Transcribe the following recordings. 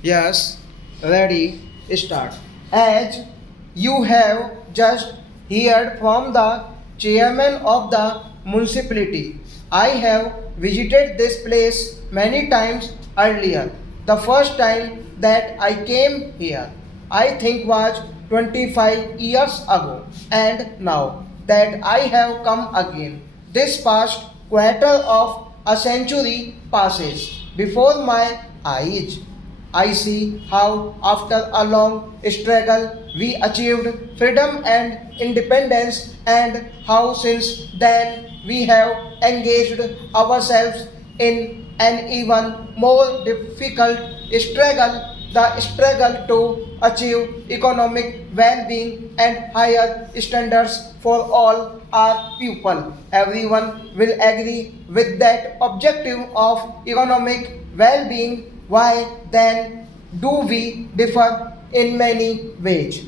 Yes, ready, start. As you have just heard from the chairman of the municipality, I have visited this place many times earlier. The first time that I came here, I think was 25 years ago, and now that I have come again, this past quarter of a century passes before my eyes. I see how, after a long struggle, we achieved freedom and independence, and how since then we have engaged ourselves in an even more difficult struggle, the struggle to achieve economic well-being and higher standards for all our people. Everyone will agree with that objective of economic well-being. Why then do we differ in many ways?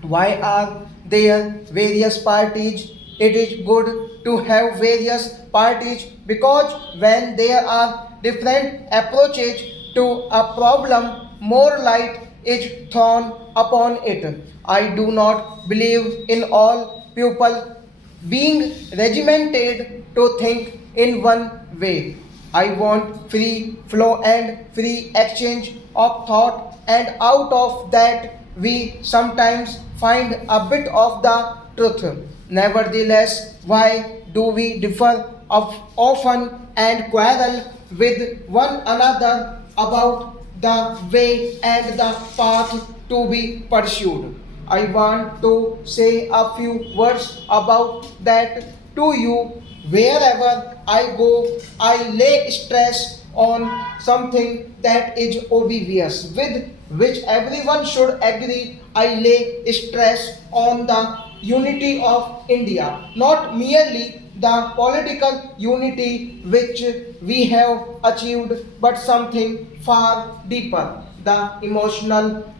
Why are there various parties? It is good to have various parties because when there are different approaches to a problem, more light is thrown upon it. I do not believe in all people being regimented to think in one way. I want free flow and free exchange of thought, and out of that, we sometimes find a bit of the truth. Nevertheless, why do we differ of often and quarrel with one another about the way and the path to be pursued? I want to say a few words about that to you. Wherever I go, I lay stress on something that is obvious, with which everyone should agree. I lay stress on the unity of India, not merely the political unity which we have achieved, but something far deeper, the emotional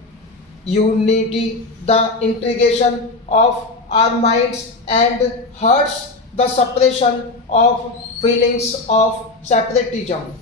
unity, the integration of our minds and hearts, the suppression of feelings of separatism.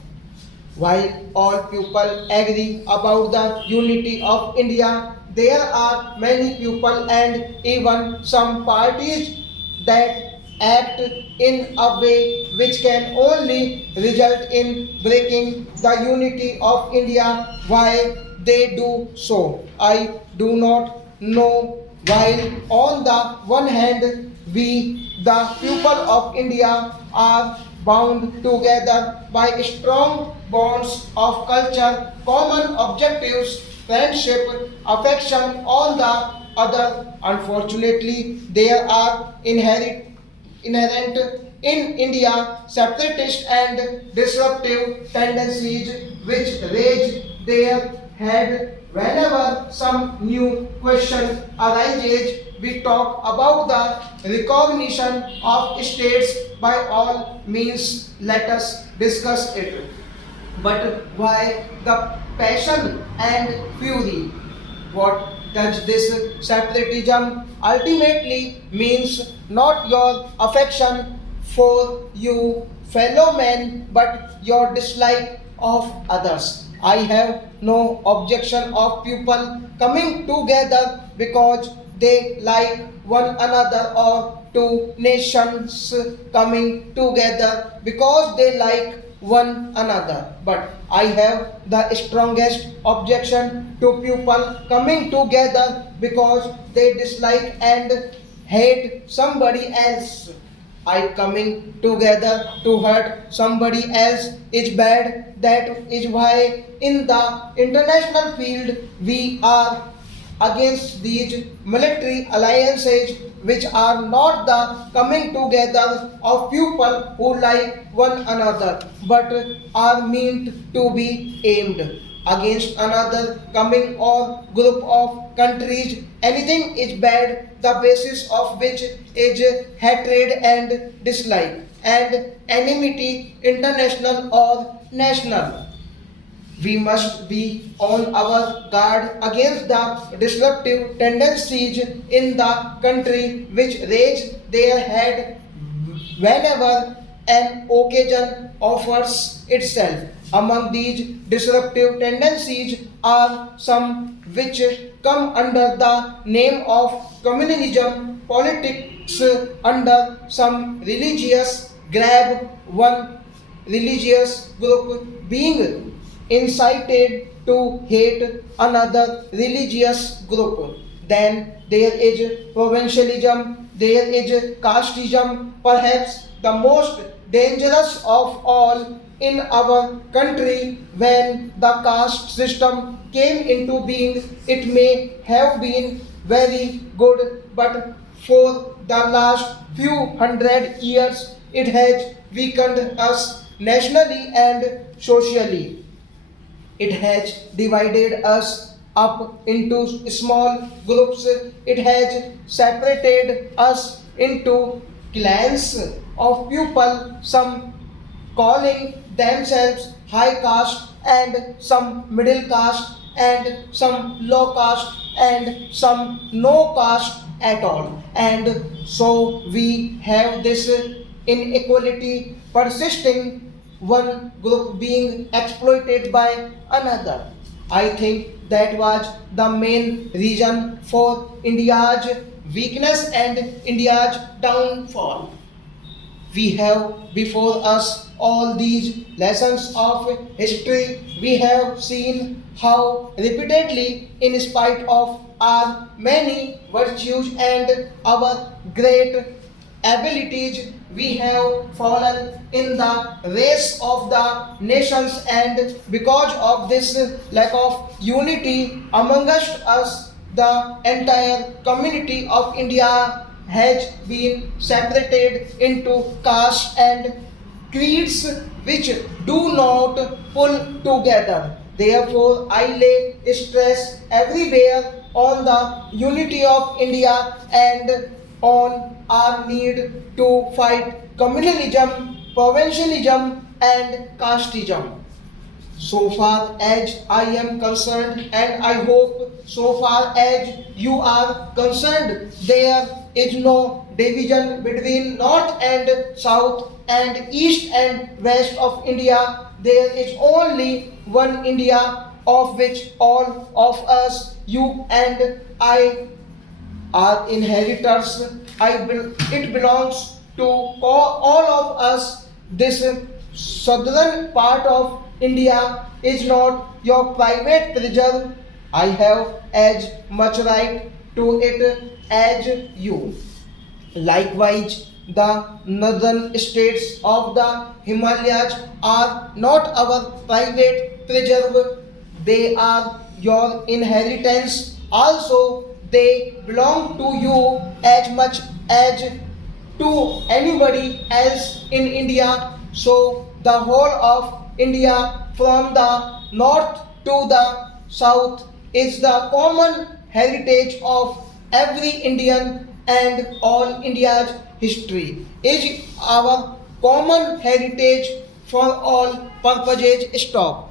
While all people agree about the unity of India, there are many people and even some parties that act in a way which can only result in breaking the unity of India. Why they do so, I do not know. While on the one hand, we, the people of India, are bound together by strong bonds of culture, common objectives, friendship, affection. On the other, unfortunately, there are inherent in India separatist and disruptive tendencies which raise their head whenever some new question arises. We talk about the recognition of states. By all means, let us discuss it. But why the passion and fury? What does this separatism ultimately means? Not your affection for you fellow men, but your dislike of others. I have no objection of people coming together because they like one another, or two nations coming together because they like one another. But I have the strongest objection to people coming together because they dislike and hate somebody else. I coming together to hurt somebody else is bad. That is why in the international field we are against these military alliances which are not the coming together of people who like one another, but are meant to be aimed against another coming or group of countries. Anything is bad, the basis of which is hatred and dislike and enmity, international or national. We must be on our guard against the disruptive tendencies in the country which raise their head whenever an occasion offers itself. Among these disruptive tendencies are some which come under the name of communalism, politics under some religious grab, one religious group being incited to hate another religious group. Then there is provincialism, there is casteism, perhaps the most dangerous of all in our country. When the caste system came into being, it may have been very good, but for the last few hundred years, it has weakened us nationally and socially. It has divided us up into small groups. It has separated us into clans of people, some calling themselves high caste and some middle caste and some low caste and some no caste at all. And so we have this inequality persisting, one group being exploited by another. I think that was the main reason for India's weakness and India's downfall. We have before us all these lessons of history. We have seen how repeatedly, in spite of our many virtues and our great abilities, we have fallen in the race of the nations, and because of this lack of unity amongst us, the entire community of India has been separated into castes and creeds which do not pull together. Therefore, I lay stress everywhere on the unity of India and on our need to fight communalism, provincialism, and casteism. So far as I am concerned, and I hope so far as you are concerned, there is no division between north and south and east and west of India. There is only one India, of which all of us, you and I, are inheritors. It belongs to all of us. This southern part of India is not your private preserve. I have as much right to it as you. Likewise, the northern states of the Himalayas are not our private preserve. They are your inheritance. Also, they belong to you as much as to anybody else in India. So the whole of India, from the north to the south, is the common heritage of every Indian, and all India's history is our common heritage for all purposes. Stop.